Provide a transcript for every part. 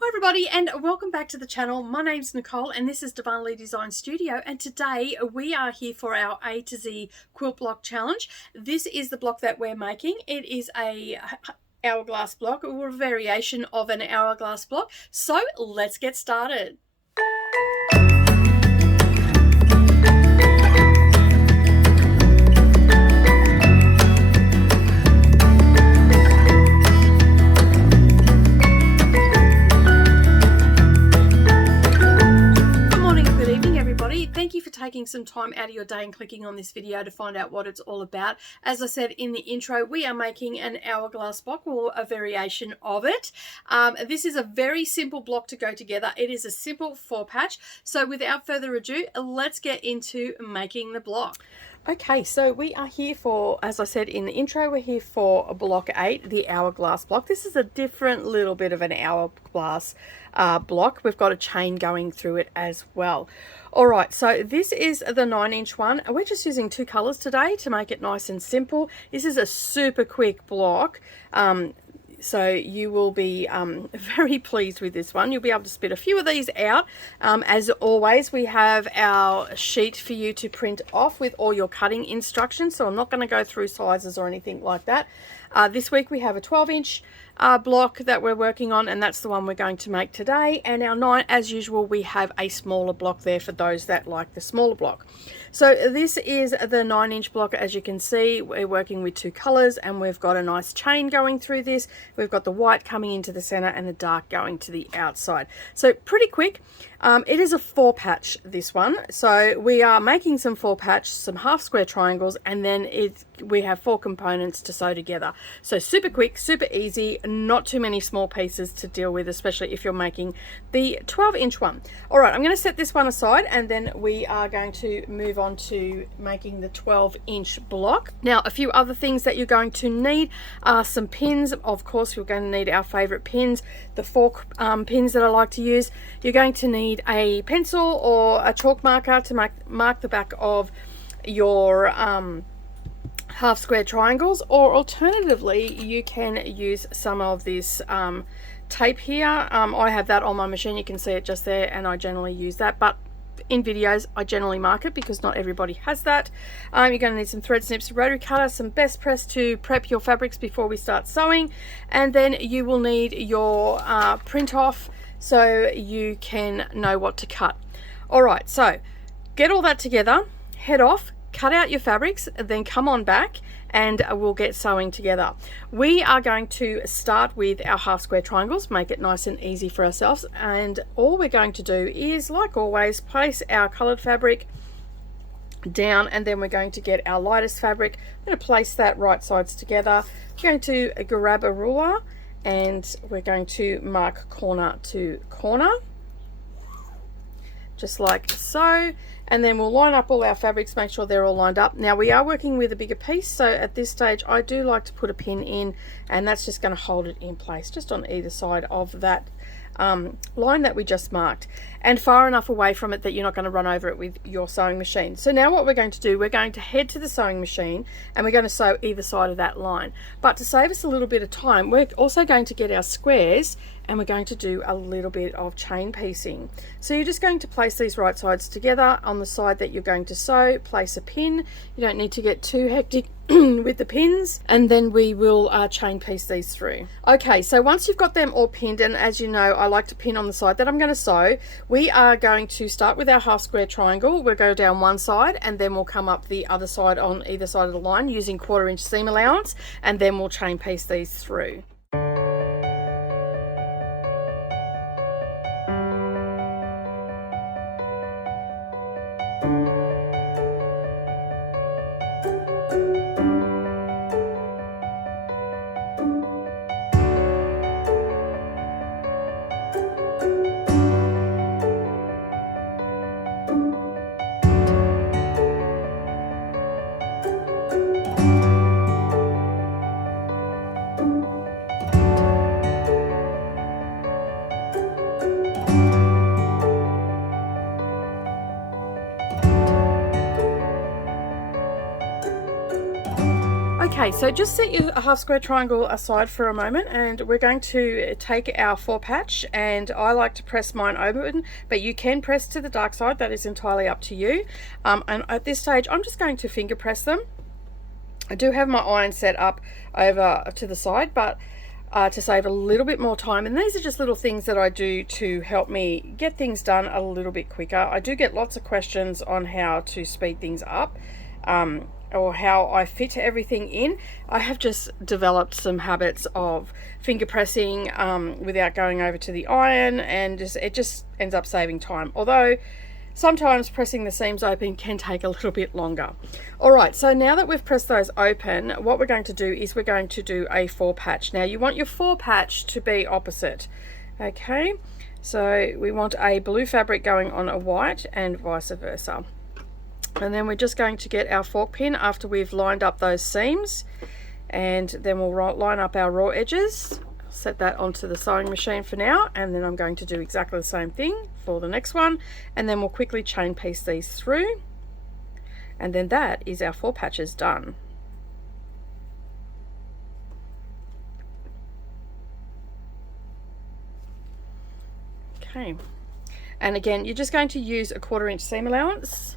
Hi everybody and welcome back to the channel. My name's Nicole and this is Darvanalee Designs Studio, and today we are here for our A to Z quilt block challenge. This is the block that we're making. It is a hourglass block or a variation of an hourglass block. So let's get started. Thank you for taking some time out of your day and clicking on this video to find out what it's all about. As I said in the intro, we are making an hourglass block or a variation of it. This is a very simple block to go together. It is a simple 4-patch. So without further ado, let's get into making the block. Okay, so we are here for, as I said in the intro, we're here for block 8, the hourglass block. This is a different little bit of an hourglass block. We've got a chain going through it as well. All right, so this is the 9-inch one. We're just using 2 colors today to make it nice and simple. This is a super quick block. So you will be very pleased with this one. You'll be able to spit a few of these out. As always, we have our sheet for you to print off with all your cutting instructions. So I'm not going to go through sizes or anything like that. This week we have a 12-inch block that we're working on, and that's the one we're going to make today. And our 9, as usual, we have a smaller block there for those that like the smaller block. So this is the 9-inch block. As you can see, we're working with 2 colors and we've got a nice chain going through this. We've got the white coming into the center and the dark going to the outside. So pretty quick. It is a 4-patch, this one. So we are making some 4-patch, some half square triangles, and then we have 4 components to sew together. So super quick, super easy, not too many small pieces to deal with, especially if you're making the 12-inch one. All right, I'm going to set this one aside and then we are going to move on to making the 12-inch block. Now, a few other things that you're going to need are some pins. Of course, you're going to need our favorite pins, the fork pins that I like to use. You're going to need a pencil or a chalk marker to mark the back of your half square triangles, or alternatively you can use some of this tape here. I have that on my machine, you can see it just there, and I generally use that, but in videos I generally mark it because not everybody has that. You're going to need some thread snips, a rotary cutter, some best press to prep your fabrics before we start sewing, and then you will need your print off so you can know what to cut. All right, so get all that together, head off, cut out your fabrics, then come on back and we'll get sewing together. We are going to start with our half square triangles, make it nice and easy for ourselves, and all we're going to do is, like always, place our colored fabric down, and then we're going to get our lightest fabric. I'm going to place that right sides together. We're going to grab a ruler and we're going to mark corner to corner, just like so, and then we'll line up all our fabrics, make sure they're all lined up. Now we are working with a bigger piece, so at this stage I do like to put a pin in, and that's just going to hold it in place just on either side of that line that we just marked, and far enough away from it that you're not going to run over it with your sewing machine. So now what we're going to do, we're going to head to the sewing machine and we're going to sew either side of that line. But to save us a little bit of time, we're also going to get our squares and we're going to do a little bit of chain piecing. So you're just going to place these right sides together. On the side that you're going to sew, place a pin. You don't need to get too hectic with the pins, and then we will chain piece these through. Okay, so once you've got them all pinned, and as you know I like to pin on the side that I'm going to sew, we are going to start with our half square triangle. We'll go down one side and then we'll come up the other side on either side of the line using 1/4 inch seam allowance, and then we'll chain piece these through. Okay, so just set your half square triangle aside for a moment, and we're going to take our 4 patch, and I like to press mine open, but you can press to the dark side, that is entirely up to you. And at this stage I'm just going to finger press them. I do have my iron set up over to the side, but to save a little bit more time, and these are just little things that I do to help me get things done a little bit quicker. I do get lots of questions on how to speed things up, or how I fit everything in. I have just developed some habits of finger pressing without going over to the iron, and it just ends up saving time, although sometimes pressing the seams open can take a little bit longer. Alright, so now that we've pressed those open, what we're going to do is we're going to do a 4 patch. Now you want your 4 patch to be opposite. Okay, so we want a blue fabric going on a white and vice versa. And then we're just going to get our fork pin after we've lined up those seams, and then we'll line up our raw edges. Set that onto the sewing machine for now, and then I'm going to do exactly the same thing for the next one, and then we'll quickly chain piece these through, and then that is our 4 patches done. Okay, and again you're just going to use a 1/4 inch seam allowance.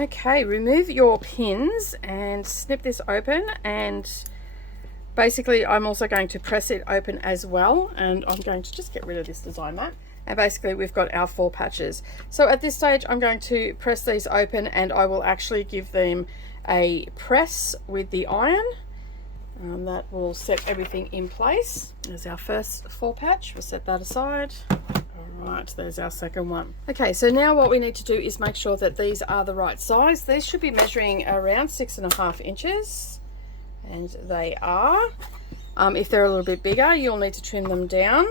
Okay, remove your pins and snip this open, and basically I'm also going to press it open as well, and I'm going to just get rid of this design mat, and basically we've got our 4 patches. So at this stage I'm going to press these open, and I will actually give them a press with the iron. That will set everything in place. There's our first 4 patch, we'll set that aside. Right, there's our second one. Okay, so now what we need to do is make sure that these are the right size. These should be measuring around 6.5 inches, and they are. If they're a little bit bigger, you'll need to trim them down.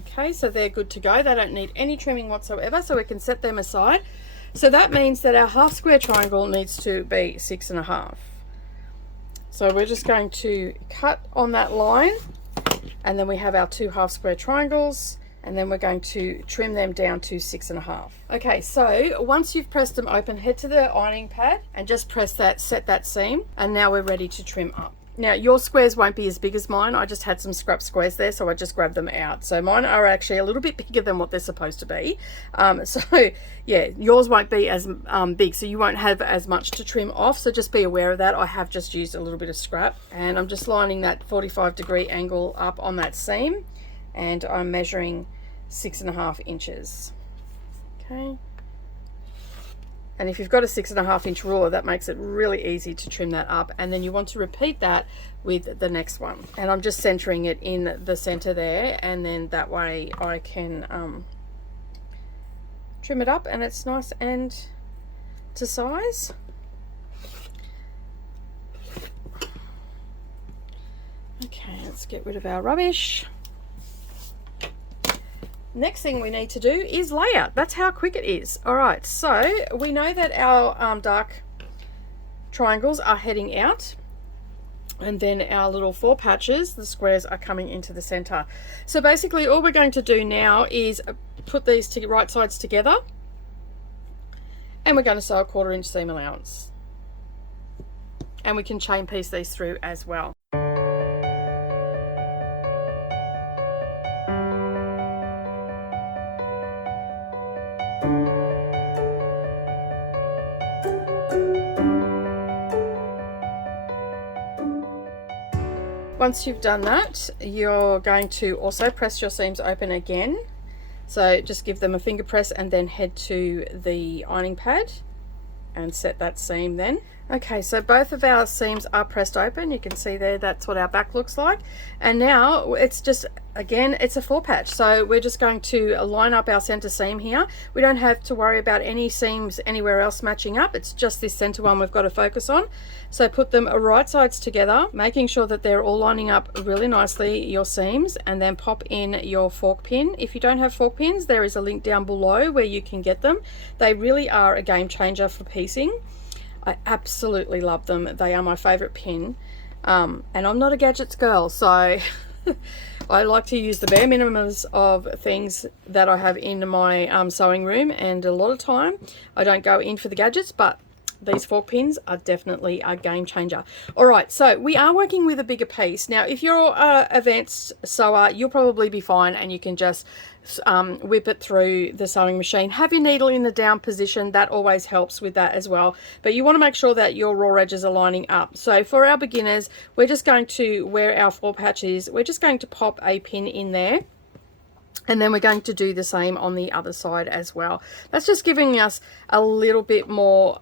Okay, so they're good to go. They don't need any trimming whatsoever, so we can set them aside. So that means that our half square triangle needs to be 6.5. So we're just going to cut on that line, and then we have our 2 half square triangles, and then we're going to trim them down to 6.5. Okay, so once you've pressed them open, head to the ironing pad and just press that, set that seam, and now we're ready to trim up. Now your squares won't be as big as mine. I just had some scrap squares there, so I just grabbed them out. So mine are actually a little bit bigger than what they're supposed to be. So yeah, yours won't be as big, so you won't have as much to trim off, so just be aware of that. I have just used a little bit of scrap, and I'm just lining that 45-degree angle up on that seam, and I'm measuring 6.5 inches. Okay, and if you've got a 6.5 inch ruler, that makes it really easy to trim that up, and then you want to repeat that with the next one. And I'm just centering it in the center there, and then that way I can trim it up and it's nice and to size. Okay, let's get rid of our rubbish. Next thing we need to do is layout. That's how quick it is. All right, so we know that our dark triangles are heading out, and then our little 4 patches, the squares, are coming into the center. So basically all we're going to do now is put these right sides together, and we're going to sew a 1/4 inch seam allowance, and we can chain piece these through as well. Once you've done that, you're going to also press your seams open again. So just give them a finger press and then head to the ironing pad and set that seam then. Okay, so both of our seams are pressed open. You can see there, that's what our back looks like. And now it's just, again, it's a 4 patch. So we're just going to line up our center seam here. We don't have to worry about any seams anywhere else matching up. It's just this center one we've got to focus on. So put them right sides together, making sure that they're all lining up really nicely, your seams, and then pop in your fork pin. If you don't have fork pins, there is a link down below where you can get them. They really are a game changer for piecing. I absolutely love them. They are my favorite pin, and I'm not a gadgets girl, so I like to use the bare minimums of things that I have in my sewing room, and a lot of time I don't go in for the gadgets, but these fork pins are definitely a game changer. All right, so we are working with a bigger piece. Now, if you're an advanced sewer, you'll probably be fine and you can just whip it through the sewing machine. Have your needle in the down position. That always helps with that as well. But you want to make sure that your raw edges are lining up. So for our beginners, we're just going to, where our four patch is, we're just going to pop a pin in there. And then we're going to do the same on the other side as well. That's just giving us a little bit more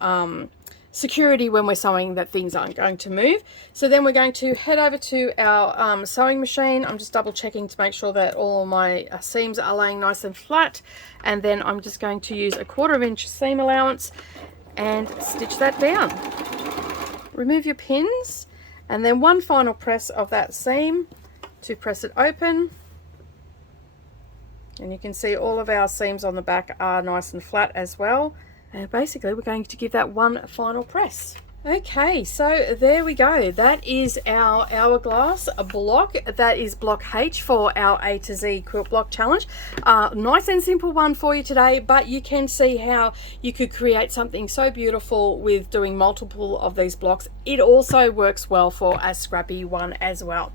security when we're sewing that things aren't going to move. So then we're going to head over to our sewing machine. I'm just double checking to make sure that all of my seams are laying nice and flat. And then I'm just going to use a 1/4 inch seam allowance and stitch that down. Remove your pins and then one final press of that seam to press it open. And you can see all of our seams on the back are nice and flat as well. And basically we're going to give that one final press. Okay, so there we go. That is our hourglass block. That is block H for our A to Z quilt block challenge. Nice and simple one for you today, but you can see how you could create something so beautiful with doing multiple of these blocks. It also works well for a scrappy one as well,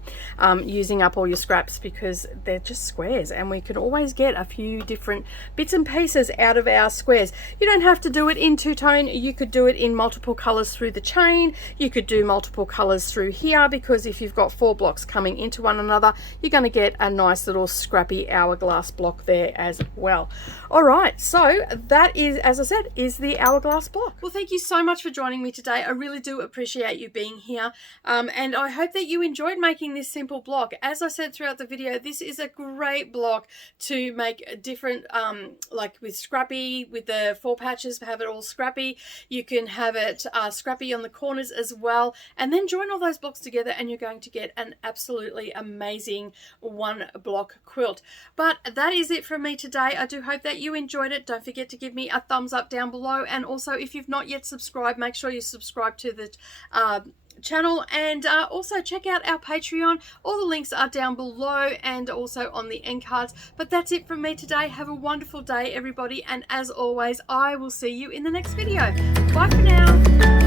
using up all your scraps because they're just squares and we can always get a few different bits and pieces out of our squares. You don't have to do it in two-tone. You could do it in multiple colors through the chain. You could do multiple colors through here, because if you've got 4 blocks coming into one another, you're going to get a nice little scrappy hourglass block there as well. All right, so that is, as I said, is the hourglass block. Well, thank you so much for joining me today. I really do appreciate you being here, and I hope that you enjoyed making this simple block. As I said throughout the video, this is a great block to make different, like with scrappy, with the 4 patches, have it all scrappy. You can have it scrappy on the corners as well, and then join all those blocks together and you're going to get an absolutely amazing one block quilt. But that is it from me today. I do hope that you enjoyed it. Don't forget to give me a thumbs up down below, and also if you've not yet subscribed, make sure you subscribe to the channel, and also check out our Patreon. All the links are down below and also on the end cards. But that's it from me today. Have a wonderful day, everybody, and as always, I will see you in the next video. Bye for now.